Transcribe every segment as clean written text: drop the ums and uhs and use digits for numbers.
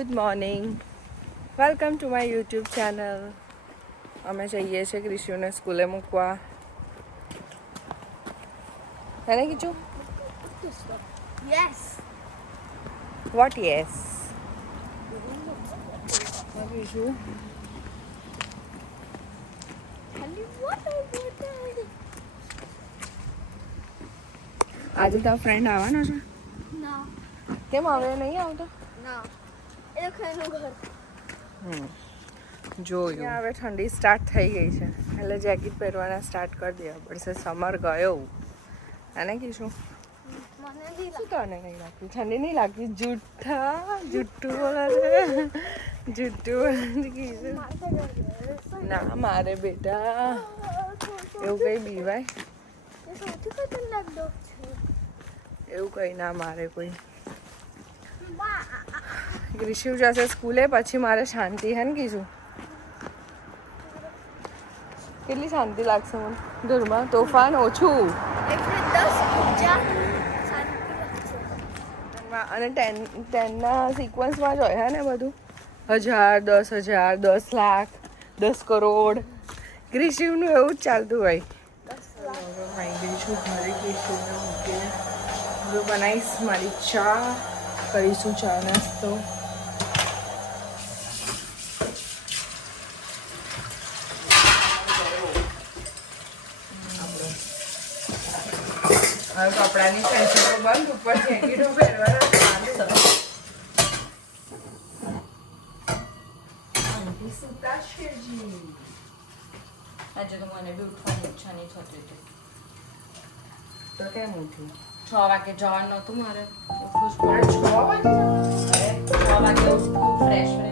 Good morning, welcome to my YouTube channel. અમે જઈએ છીએ ક્રિશુને સ્કૂલે મૂકવા. એને કીધું Yes. વોટ યસ ક્રિશુ આજે તારો ફ્રેન્ડ આવવાનો છે? No. કેમ હવે નહીં આવતો? No. એ ખાનું ઘર. જોયું હવે ઠંડી સ્ટાર્ટ થઈ ગઈ છે એટલે જેકેટ પહેરવાના સ્ટાર્ટ કરી દેવા પડશે. સમર ગયો અને કીશું મને દી શું તને નહીં લાગતી? ઠંડી નહીં લાગતી? જુઠ્ઠું બોલે છે, જુઠ્ઠું બોલે છે કીશું. ના મારે બેટા એવું કંઈ બીવાય? એ સૌથી ખતરનાક ડોગ છે. એવું કંઈ ના મારે કોઈ. ઋષિવ જશે સ્કૂલે પછી મારે શાંતિ હે ને કીધું. કેટલી શાંતિ લાગશે મને ઘરમાં, તોફાન ઓછું. એટલે 10 શાંતિ અને ટેનના સિક્વન્સમાં જ હોય હે ને બધું. 1000, 10,000, 10 લાખ, 10 કરોડ. ઋષિવનું એવું જ ચાલતું હોય. ખાઈ ગઈ છું ઘરે ઋષિવને મૂકીને. હવે બનાવીશ મારી ચા, કરીશું ચા નાસ્તો. હવે કપડાની પેન્સિલો બંધ, ઉપર જેકેટો પહેરવાના ચાલુ. સુતાશે જી. આજે તો મને બી ઉઠવાની ઈચ્છા નહીં થતી હતી. તો કેમ ઉઠી? 6 વાગે જવાનું નહોતું મારે. ઉઠવું જ પડે. 6 વાગે? અરે 6 વાગે ઉઠવું, ફ્રેશ થાવ.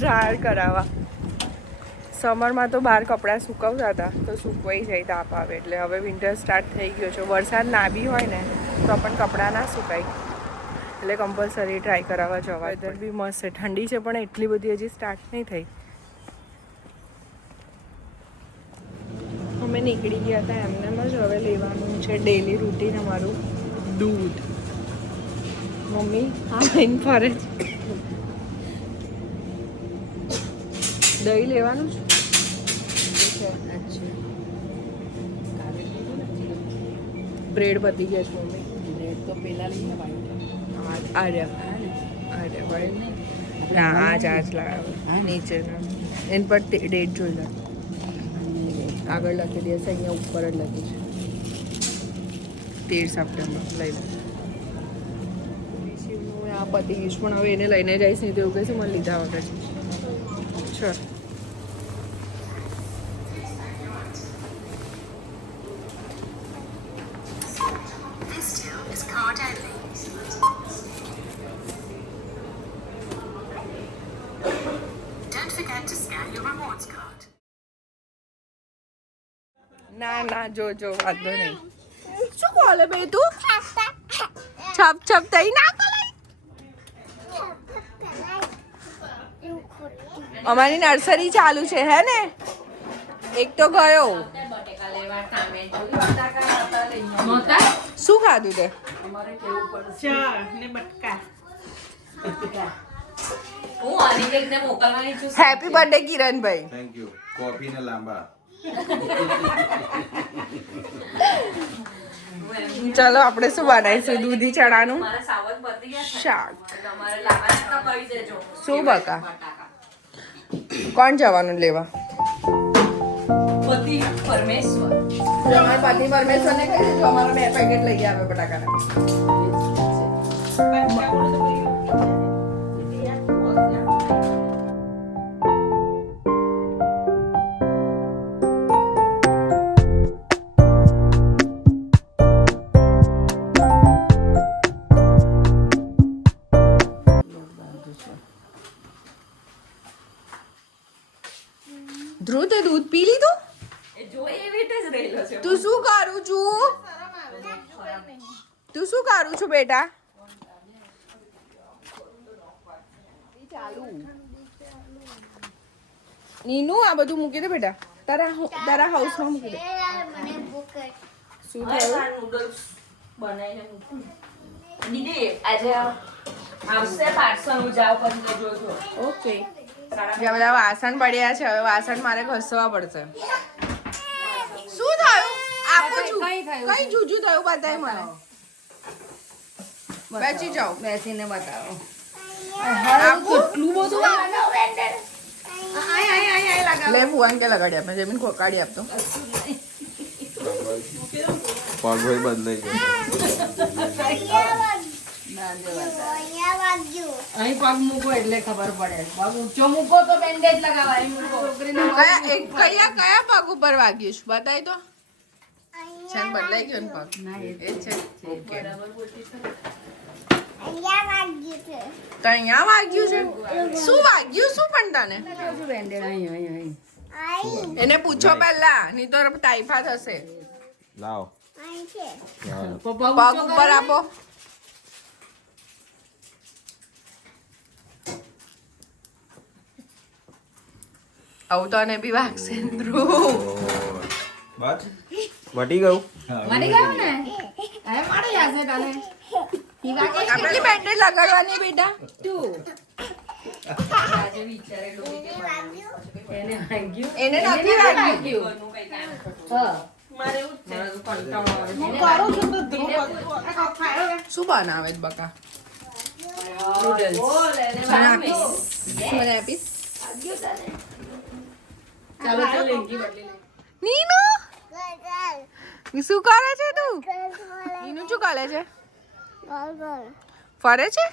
ડ્રાયર કરાવવા. સમરમાં તો બહાર કપડાં સુકવતા હતા તો સુકવાઈ જાય તાપ આવે એટલે. હવે વિન્ટર સ્ટાર્ટ થઈ ગયો છે. વરસાદ ના બી હોય ને તો પણ કપડાં ના સુકાય એટલે કમ્પલસરી ટ્રાય કરાવવા જવા. વેધર બી મસ્ત છે, ઠંડી છે પણ એટલી બધી હજી સ્ટાર્ટ નહીં થઈ. અમે નીકળી ગયા હતા એમને જ. હવે લેવાનું છે ડેલી રૂટીન અમારું દૂધ. મમ્મી હા લઈને ફરે છે. દહીં લેવાનું છે. બ્રેડ પતી ગયા છે મમ્મી. બ્રેડ તો પેલા લઈને ના આજ લાવે નીચે એન પર ડેટ જોઈ લે. આગળ લખી દે છે, અહીંયા ઉપર જ લખી છે 13 સપ્ટેમ્બર. લઈ લે. શિવનું આ પતી ગયું છે પણ હવે એને લઈને જઈશ નહીં તો એવું કહેશે મને લીધા વગર છે. ચલ ના ના જો વાંધો નહીં. શું બોલે બે તું? છપ છપ થઈ ના અમારી નર્સરી ચાલુ છે હે ને. એક તો ગયો. શું ખાધું તે? ચા ને બટકા. હું અનિકેતને મોકલવાની છું. હેપી બર્થડે કિરણભાઈ. Thank you. કોફી ને લાંબા. ચલો આપણે શું બનાવીશું? દૂધી ચણાનું મારા સાવત બતી ગયા છે. શાક. તમારે લાવવાના તો કહી દેજો. શું બકા? કોણ જવાનું લેવા? પતિ પરમેશ્વર. તમારા પતિ પરમેશ્વરને કહી દેજો અમારા 2 પેકેટ લઈ આવે બટાકાના. તું શું કરું છું બેટા? નીનુ આ બધું મૂકી દે બેટા. તારા હાઉસમાં મૂકી દે. મને ભૂખ શું થયું? નૂડલ્સ બનાવીને મૂકું. દીદી આજે આવશે પાર્સલ હું જાવ પછી જોજો. ઓકે. જ્યાં બધા વાસણ પડ્યા છે, હવે વાસણ મારે ઘસવા પડશે. શું થયું? આપું છું. કઈ જુજુ થયું બતાય મને. બેસી જાઓ. બેસીને બતાવો. કેટલું બધું લે ભુવાન કે લગાડી આપે જમીન ખોકાડી આપતો. પગભાઈ બદલાઈ ગયો. અહીં પગ મૂકો એટલે ખબર પડે. પગ ઊંચો મૂકો તો બેન્ડેજ લગાવાય. કયા પગ ઉપર વાગ્યું છે બતાય તો. છે ને બદલાઈ ગયો ને પગ. એ છે ઓકે. તો અહીંયા વાગ્યું છે. શું વાગ્યું શું પણ તને? બેન્ડેજ અહીં. એને પૂછો પહેલા નહીં તો ટાઈફા થશે. લાવ. પગ ઉપર આપો. આવું તો અને બી વાગશે ધ્રુવ. બસ વટી ગયું. મારી ગયો ને હવે મારી જશે તને. આપણે બેન્ડેજ લગાડવાની બેટા. તું આજે વિચારેલું એને વાગ્યું. એને નથી વાગ્યું. હા મારે એવું જ કંટાળો આવે. શું બનાવે છે બકા? મને આપીશ. ચાલો ચાલો લેંગી બદલી લે. નીનુ શું કરે છે તું? નીનુ શું કરે છે? ફરે છે?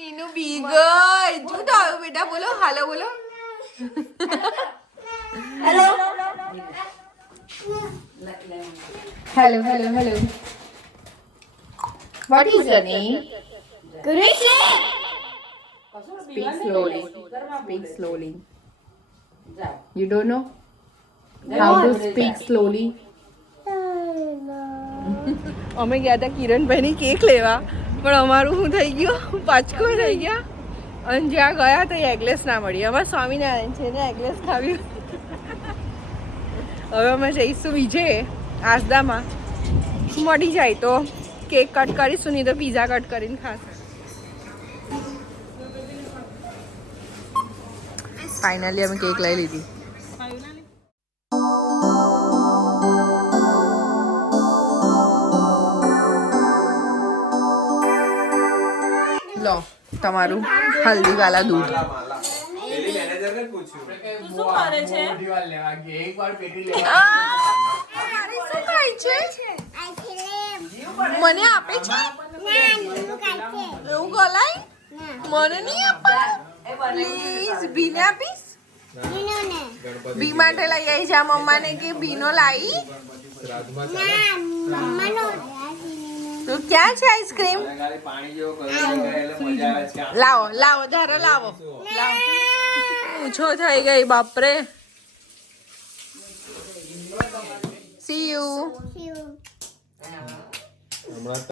નીનુ બી ગઈ. શું થયું બેટા? બોલો હાલો બોલો. Hello hello hello. What is your name? Speak slowly. Speak slowly. You don't know how to speak slowly? અમે ગયા હતા કિરણભાઈની કેક લેવા, પણ અમારું શું થઈ ગયું, પાછકો થઈ ગયા. અને જ્યાં ગયા તો એગલેસ ના મળી. અમારે સ્વામિનારાયણ છે ને એગલેસ ખાવ્યું. હવે અમે જઈશું બીજે આસદામાં. મળી જાય તો કેક કટ કરીશું, નહીં તો પીઝા કટ કરીને ખાશે. ફાઇનલી અમે કેક લઈ લીધી. લો તમારું હલ્દીવાલા દૂધ. પેલી મેનેજરને પૂછ્યું. શું ખાય છે? મને આપે છે? એવું ગલાય? મને નહીં આપે. પ્લીઝ ભીને આપીશ. બી માટે લઈ આવી જા. મમ્માને કે ભીનો લાવી. તો ક્યાં છે આઈસ્ક્રીમ? પાણી જેવો કલર એટલે મજા આવે છે. લાવો લાવો ધારો લાવો. ઓછો થઈ ગઈ બાપરે. C you. હમણાં